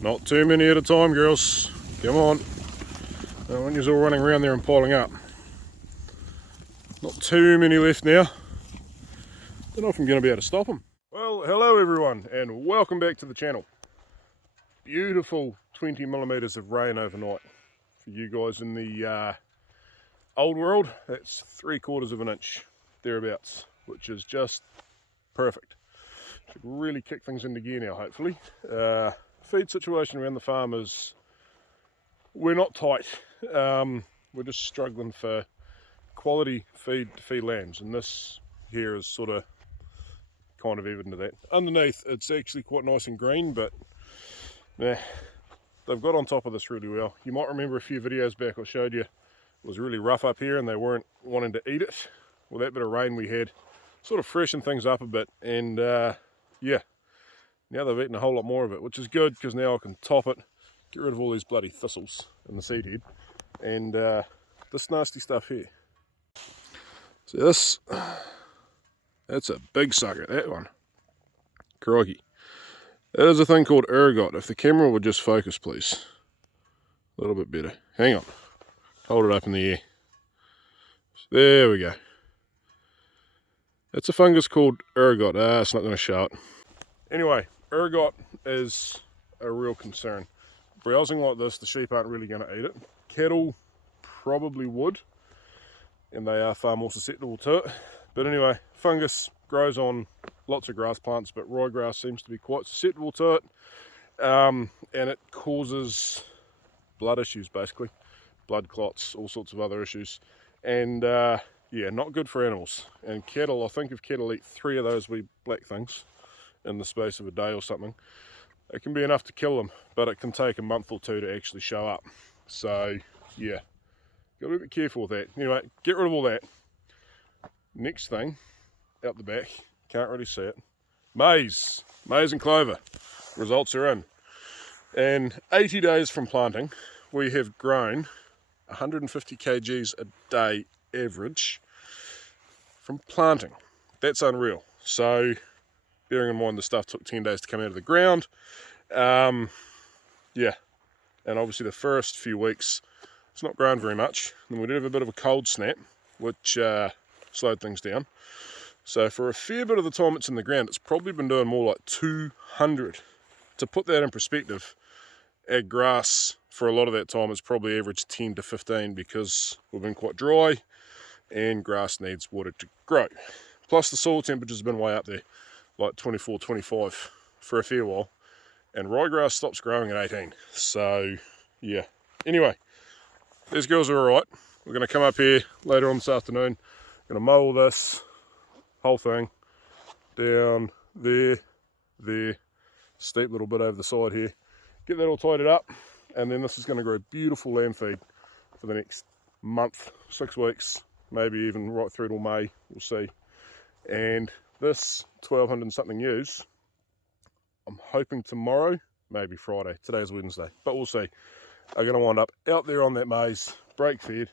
Not too many at a time, girls. Come on. I don't want you all running around there and piling up. Not too many left now. Don't know if I'm going to be able to stop them. Well, hello everyone, and welcome back to the channel. Beautiful 20 millimeters of rain overnight. For you guys in the old world, that's 3/4 of an inch, thereabouts, which is just perfect. Should really kick things into gear now, hopefully. Feed situation around the farm is, we're not tight. We're just struggling for quality feed to feed lambs, and this here is sort of kind of evident of that. Underneath it's actually quite nice and green, but they've got on top of this really well. You might remember a few videos back I showed you it was really rough up here and they weren't wanting to eat it. Well, that bit of rain we had sort of freshened things up a bit, and yeah, now they've eaten a whole lot more of it, which is good because now I can top it, get rid of all these bloody thistles in the seed head, and this nasty stuff here. So that's a big sucker, that one. Crikey. That is a thing called ergot. If the camera would just focus, please. A little bit better. Hang on. Hold it up in the air. There we go. It's a fungus called ergot. It's not going to show it. Anyway, ergot is a real concern. Browsing like this, the sheep aren't really going to eat it. Cattle probably would, and they are far more susceptible to it. But anyway, fungus grows on lots of grass plants, but ryegrass seems to be quite susceptible to it, and it causes blood issues, basically blood clots, all sorts of other issues, and yeah, not good for animals. And cattle, I think if cattle eat 3 of those wee black things in the space of a day or something, it can be enough to kill them, but it can take a month or 2 to actually show up. So yeah, gotta be a bit careful with that. Anyway, get rid of all that. Next thing out the back, can't really see it, maize and clover. Results are in, and 80 days from planting we have grown 150 kgs a day average from planting. That's unreal. So bearing in mind the stuff took 10 days to come out of the ground, yeah, and obviously the first few weeks it's not grown very much, and we did have a bit of a cold snap which slowed things down. So for a fair bit of the time it's in the ground, it's probably been doing more like 200. To put that in perspective, our grass for a lot of that time has probably averaged 10 to 15 because we've been quite dry and grass needs water to grow. Plus the soil temperature's been way up there, like 24, 25 for a fair while, and ryegrass stops growing at 18. So yeah, anyway, these girls are alright. We're going to come up here later on this afternoon, going to mow all this whole thing down there, steep little bit over the side here, get that all tidied up, and then this is going to grow beautiful lamb feed for the next month, 6 weeks, maybe even right through till May, we'll see. And this 1200 and something ewes, I'm hoping tomorrow, maybe Friday, today's Wednesday, but we'll see, are going to wind up out there on that maize, break fed.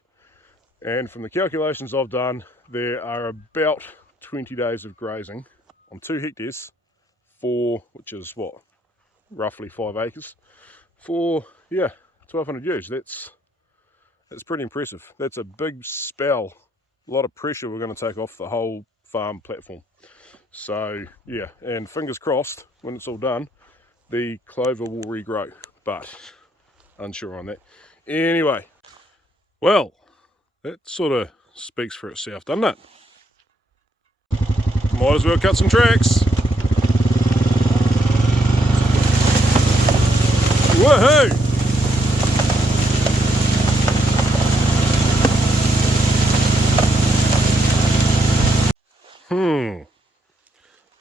And from the calculations I've done, there are about 20 days of grazing on 2 hectares for, which is what, roughly 5 acres, for, yeah, 1200 ewes. That's pretty impressive. That's a big spell, a lot of pressure we're going to take off the whole farm platform. So yeah, and fingers crossed, when it's all done, the clover will regrow, but unsure on that. Anyway, well, that sort of speaks for itself, doesn't it? Might as well cut some tracks. Woohoo!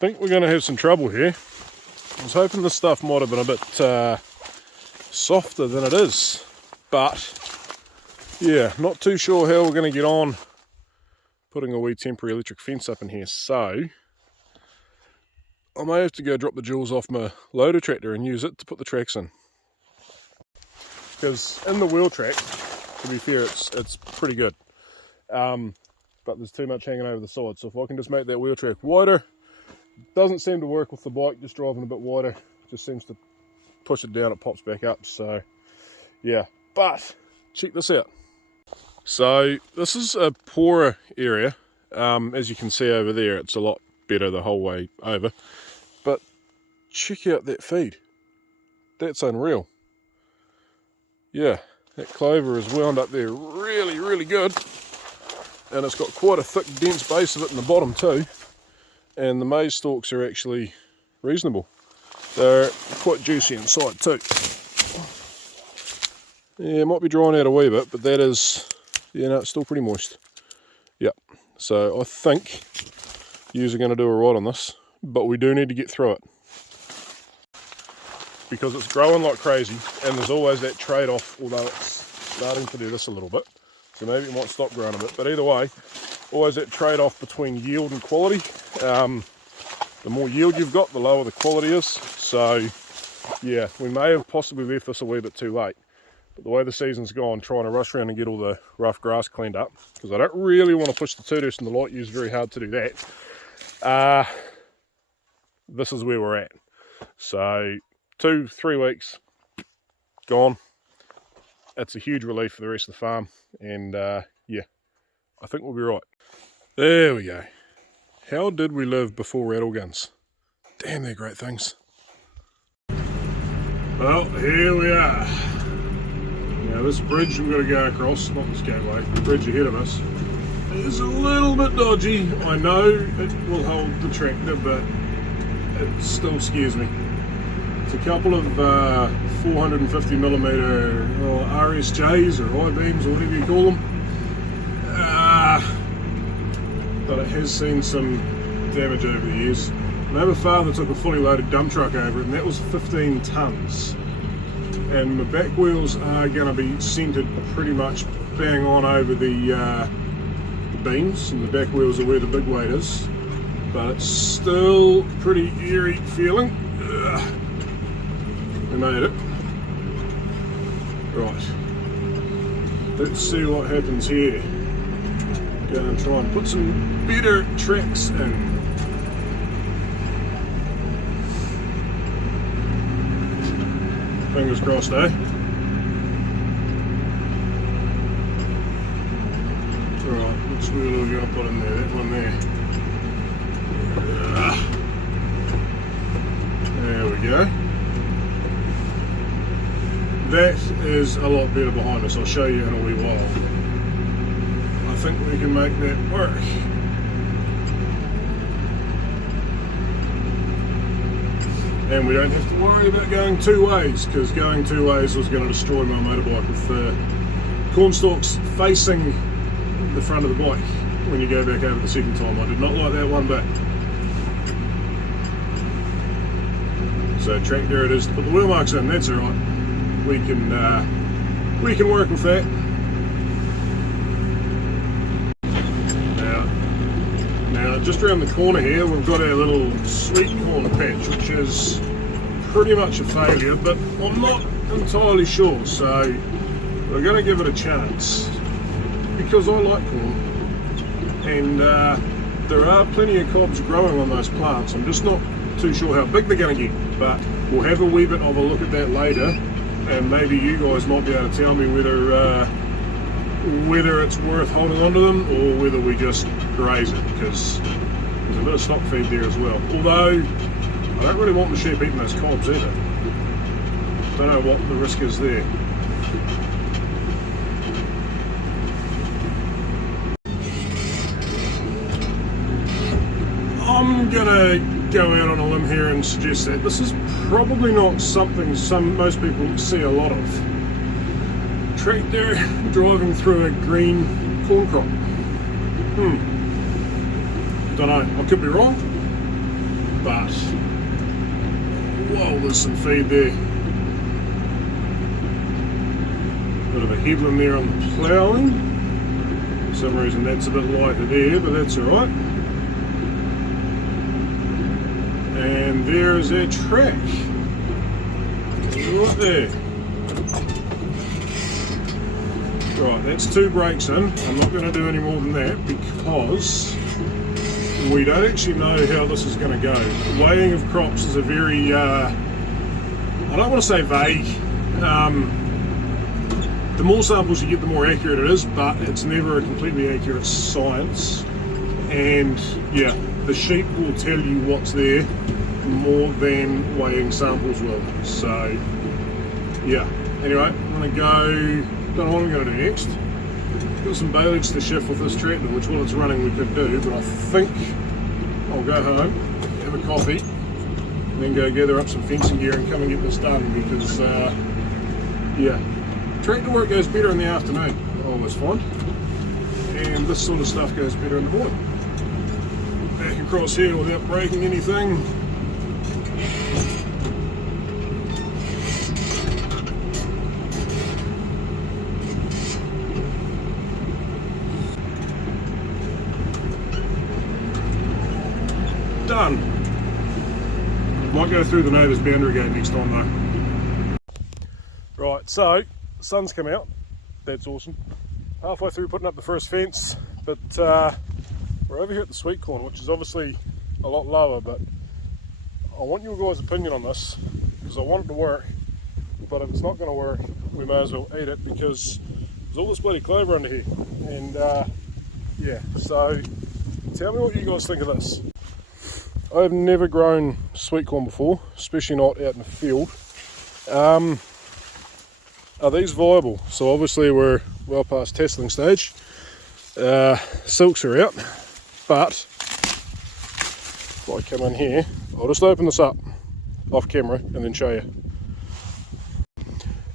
Think we're going to have some trouble here. I was hoping this stuff might have been a bit softer than it is, but yeah, not too sure how we're going to get on putting a wee temporary electric fence up in here. So I may have to go drop the jewels off my loader tractor and use it to put the tracks in, because in the wheel track, to be fair, it's pretty good, but there's too much hanging over the side. So if I can just make that wheel track wider, doesn't seem to work with the bike just driving a bit wider, just seems to push it down, it pops back up. So yeah, but check this out. So this is a poorer area. As you can see over there, it's a lot better the whole way over. But check out that feed. That's unreal. Yeah, that clover is wound up there really, really good. And it's got quite a thick, dense base of it in the bottom too. And the maize stalks are actually reasonable. They're quite juicy inside too. Yeah, it might be drying out a wee bit, but that is, yeah, no, it's still pretty moist. Yep, so I think you're going to do a right on this, but we do need to get through it. Because it's growing like crazy, and there's always that trade-off, although it's starting to do this a little bit. So maybe it might stop growing a bit, but either way, always that trade-off between yield and quality. The more yield you've got, the lower the quality is. So yeah, we may have possibly left this a wee bit too late. But the way the season's gone, trying to rush around and get all the rough grass cleaned up, because I don't really want to push the tudus and the light use very hard to do that. This is where we're at. So 2-3 weeks gone. It's a huge relief for the rest of the farm, and yeah, I think we'll be right. There we go. How did we live before rattle guns? Damn, they're great things. Well, here we are. Now this bridge we've got to go across, not this gateway, the bridge ahead of us, is a little bit dodgy. I know it will hold the tractor, but it still scares me. It's a couple of 450mm RSJs or I-beams or whatever you call them. But it has seen some damage over the years. My father took a fully loaded dump truck over it, and that was 15 tonnes. And the back wheels are going to be centred pretty much bang on over the beams, and the back wheels are where the big weight is. But it's still pretty eerie feeling. We made it. Right. Let's see what happens here. Go and try and put some better tracks in. Fingers crossed, eh? Right, which wheel are we going to put in there? That one there. There we go. That is a lot better behind us. I'll show you in a wee while. I think we can make that work. And we don't have to worry about going two ways, because going two ways was going to destroy my motorbike with the corn stalks facing the front of the bike when you go back over the second time. I did not like that one bit. So tractor it is to put the wheel marks in, that's alright. We can work with that. Now just around the corner here we've got our little sweet corn patch, which is pretty much a failure, but I'm not entirely sure, so we're going to give it a chance because I like corn, and there are plenty of cobs growing on those plants. I'm just not too sure how big they're going to get, but we'll have a wee bit of a look at that later, and maybe you guys might be able to tell me whether it's worth holding on to them or whether we just graze it, because there's a bit of stock feed there as well. Although I don't really want the sheep eating those cobs either. Don't know what the risk is there. I'm gonna go out on a limb here and suggest that this is probably not something most people see a lot of. Tractor driving through a green corn crop. Don't know, I could be wrong, but whoa, there's some feed there. Bit of a headland there on the ploughing. For some reason that's a bit lighter there, but that's alright. And there's our track. Right there. Right, that's 2 brakes in. I'm not going to do any more than that because we don't actually know how this is going to go. Weighing of crops is a very I don't want to say vague. The more samples you get, the more accurate it is, but it's never a completely accurate science. And yeah, the sheep will tell you what's there more than weighing samples will. So yeah, anyway, I'm going to go, don't know what I'm going to do next. Got some baleads to shift with this tractor, which while it's running we could do, but I think I'll go home, have a coffee, and then go gather up some fencing gear and come and get this done, because yeah, tractor work goes better in the afternoon, I always find, and this sort of stuff goes better in the morning. Back across here without breaking anything. Done. Might go through the neighbour's boundary gate next time though. Right, so the sun's come out. That's awesome. Halfway through putting up the first fence, but we're over here at the sweet corn, which is obviously a lot lower, but I want your guys' opinion on this, because I want it to work, but if it's not going to work, we may as well eat it, because there's all this bloody clover under here. And yeah, so tell me what you guys think of this. I've never grown sweet corn before, especially not out in the field. Are these viable? So obviously we're well past testing stage. Silks are out, but if I come in here, I'll just open this up off camera and then show you.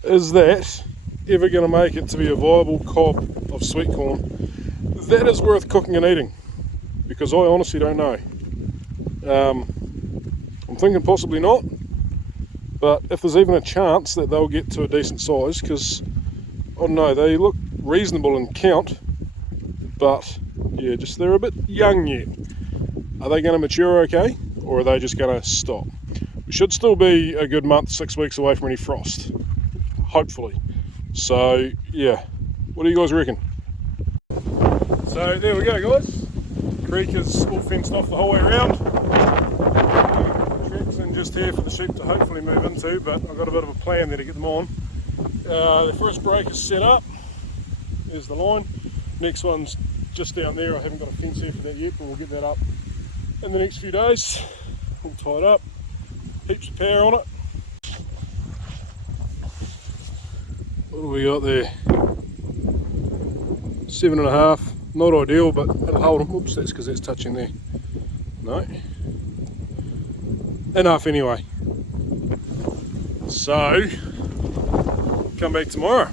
Is that ever going to make it to be a viable cob of sweet corn that is worth cooking and eating? Because I honestly don't know. I'm thinking possibly not, but if there's even a chance that they'll get to a decent size, because I don't know, they look reasonable in count, but yeah, just they're a bit young yet. Are they going to mature okay, or are they just going to stop? We should still be a good month, 6 weeks away from any frost, hopefully. So yeah, what do you guys reckon? So there we go, guys. Creek is all fenced off the whole way around. Tracks in just here for the sheep to hopefully move into, but I've got a bit of a plan there to get them on. The first break is set up. There's the line. Next one's just down there. I haven't got a fence here for that yet, but we'll get that up in the next few days. All tied up. Heaps of power on it. What do we got there? 7.5. Not ideal, but it'll hold them. Oops, that's because that's touching there. No. Enough anyway. So, come back tomorrow.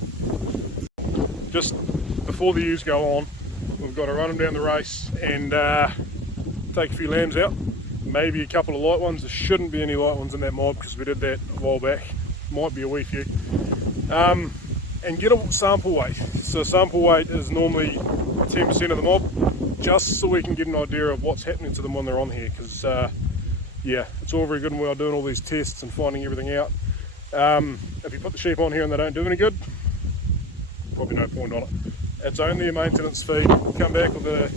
Just before the ewes go on, we've got to run them down the race and take a few lambs out. Maybe a couple of light ones. There shouldn't be any light ones in that mob because we did that a while back. Might be a wee few. And get a sample weight. So sample weight is normally 10% of the mob, just so we can get an idea of what's happening to them when they're on here, because yeah, it's all very good and well doing all these tests and finding everything out. If you put the sheep on here and they don't do any good, probably no point on it. It's only a maintenance fee. Come back with a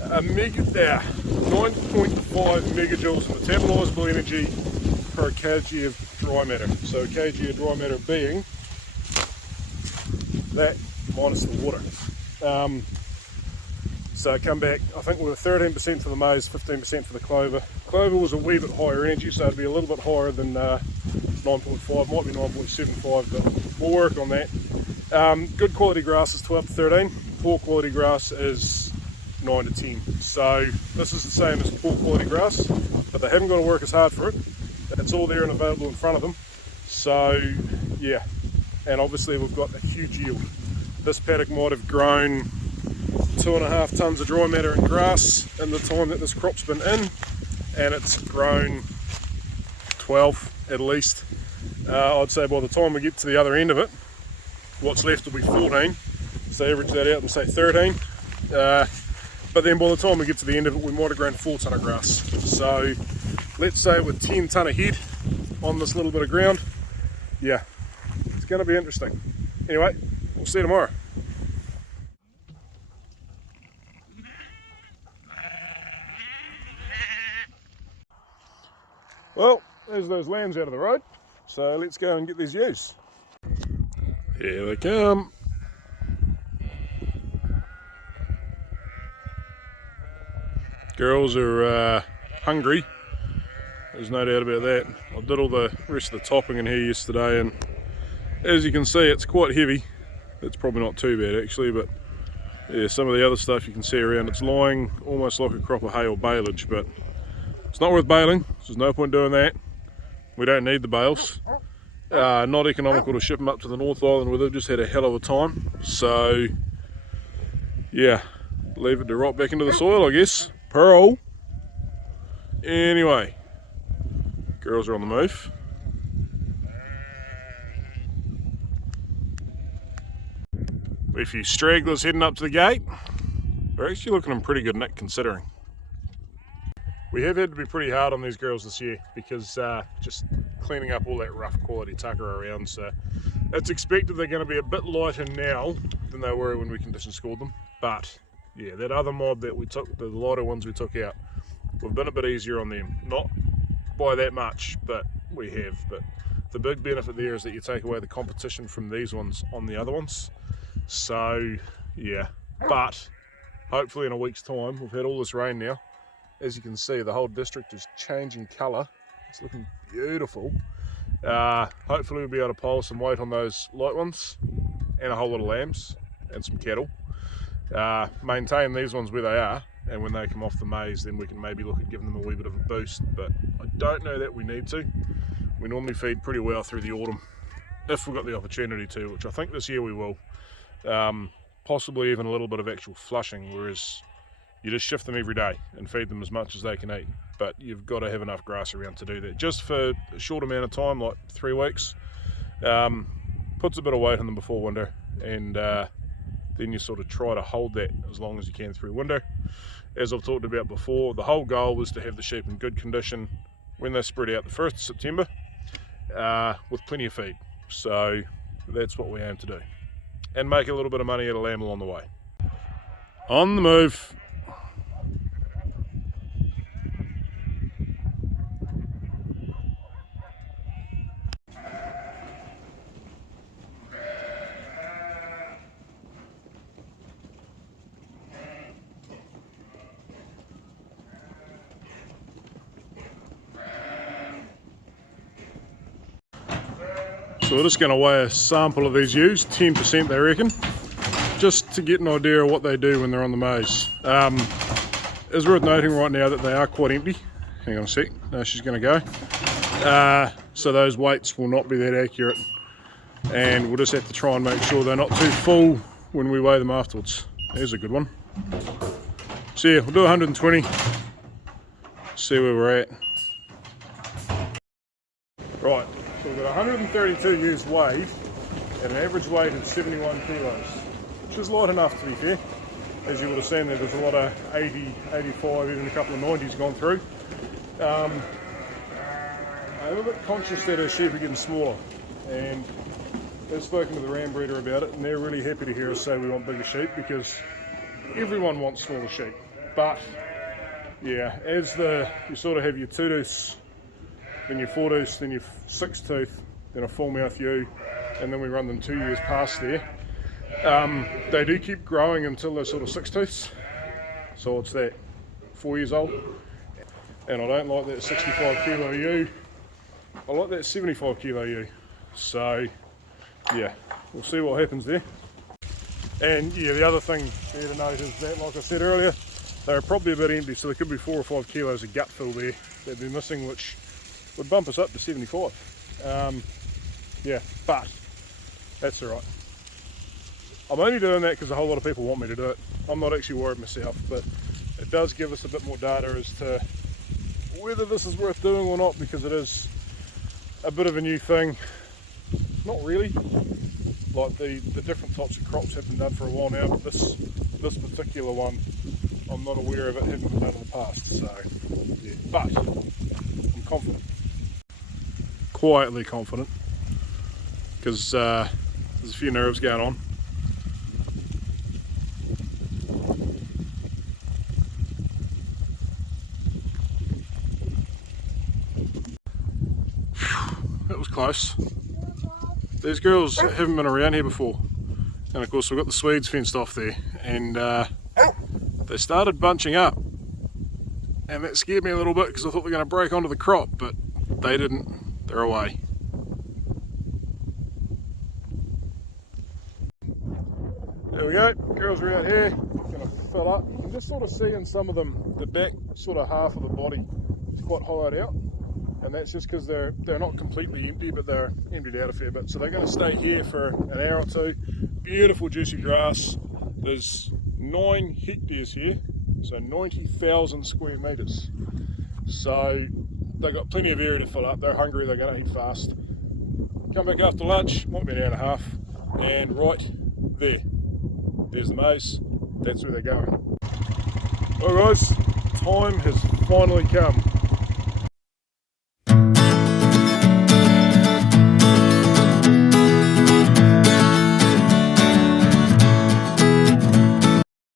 9.5 megajoules of metabolizable energy per kg of dry matter. So a kg of dry matter being that minus the water. So come back, I think we were 13% for the maize, 15% for the clover. Clover was a wee bit higher energy, so it'd be a little bit higher than 9.5, might be 9.75, but we'll work on that. Good quality grass is 12 to 13, poor quality grass is 9 to 10. So this is the same as poor quality grass, but they haven't got to work as hard for it. It's all there and available in front of them. So yeah, and obviously we've got a huge yield. This paddock might have grown 2.5 tonnes of dry matter and grass in the time that this crop's been in, and it's grown 12 at least. I'd say by the time we get to the other end of it, what's left will be 14, so average that out and say 13. But then by the time we get to the end of it, we might have grown 4 tonne of grass. So let's say with 10 tonne a head on this little bit of ground, yeah, it's going to be interesting. Anyway, we'll see you tomorrow. Well, there's those lambs out of the road. So let's go and get these ewes. Here they come. Girls are hungry, there's no doubt about that. I did all the rest of the topping in here yesterday, and as you can see it's quite heavy. It's probably not too bad actually, but yeah, some of the other stuff you can see around, it's lying almost like a crop of hay or baleage, but it's not worth baling, so there's no point doing that. We don't need the bales. Not economical to ship them up to the North Island where they've just had a hell of a time, so yeah, leave it to rot back into the soil, I guess. Pearl. Anyway, girls are on the move. We have a few stragglers heading up to the gate. They're actually looking in pretty good nick considering. We have had to be pretty hard on these girls this year because just cleaning up all that rough quality tucker around, so it's expected they're going to be a bit lighter now than they were when we condition schooled them. But yeah, that other mob that we took, the lighter ones we took out, we've been a bit easier on them. Not by that much, but we have. But the big benefit there is that you take away the competition from these ones on the other ones. So yeah, but hopefully in a week's time, we've had all this rain now. As you can see, the whole district is changing colour. It's looking beautiful. Hopefully we'll be able to pile some weight on those light ones and a whole lot of lambs and some cattle. Maintain these ones where they are, and when they come off the maize then we can maybe look at giving them a wee bit of a boost, but I don't know that we need to. We normally feed pretty well through the autumn if we've got the opportunity to, which I think this year we will. Possibly even a little bit of actual flushing, whereas you just shift them every day and feed them as much as they can eat, but you've got to have enough grass around to do that. Just for a short amount of time, like 3 weeks, puts a bit of weight on them before winter, and then you sort of try to hold that as long as you can through winter. As I've talked about before, the whole goal was to have the sheep in good condition when they spread out the 1st of September with plenty of feed. So that's what we aim to do, and make a little bit of money at a lamb along the way. On the move. So we're just going to weigh a sample of these ewes, 10% they reckon, just to get an idea of what they do when they're on the maize. It's worth noting right now that they are quite empty. Hang on a sec, no, she's going to go. So those weights will not be that accurate, and we'll just have to try and make sure they're not too full when we weigh them afterwards. There's a good one. So yeah, we'll do 120, see where we're at. Right. So we've got 132 ewes weighed at an average weight of 71 kilos, which is light enough to be fair. As you would have seen there's a lot of 80, 85, even a couple of 90s gone through. I'm a bit conscious that our sheep are getting smaller, and they've spoken to the ram breeder about it, and they're really happy to hear us say we want bigger sheep, because everyone wants smaller sheep. But yeah, as you sort of have your 2-tooth, then your 4-tooth, then your 6-tooth, then a full mouth ewe, and then we run them 2 years past there. They do keep growing until they're sort of 6-tooths. So it's that 4 years old. And I don't like that 65 kilo ewe. I like that 75 kilo ewe. So yeah, we'll see what happens there. And yeah, the other thing there to note is that, like I said earlier, they're probably a bit empty, so there could be 4 or 5 kilos of gut fill there that they're missing, which would bump us up to 75. Yeah, but that's all right. I'm only doing that because a whole lot of people want me to do it. I'm not actually worried myself, but it does give us a bit more data as to whether this is worth doing or not, because it is a bit of a new thing. Not really. Like the different types of crops have been done for a while now, but this particular one, I'm not aware of it having been done in the past. So yeah, but I'm confident. Quietly confident, because there's a few nerves going on. That was close. These girls haven't been around here before. And of course we've got the Swedes fenced off there. And they started bunching up. And that scared me a little bit because I thought they were going to break onto the crop, but they didn't. They're away. There we go, girls are out here, going to fill up. You can just sort of see in some of them, the back sort of half of the body is quite hollowed out. And that's just because they're not completely empty, but they're emptied out a fair bit. So they're going to stay here for an hour or two. Beautiful juicy grass. There's 9 hectares here, so 90,000 square metres. So they've got plenty of area to fill up. They're hungry, they're going to eat fast. Come back after lunch, might be an hour and a half, and right there. There's the maize, that's where they're going. Well guys, time has finally come.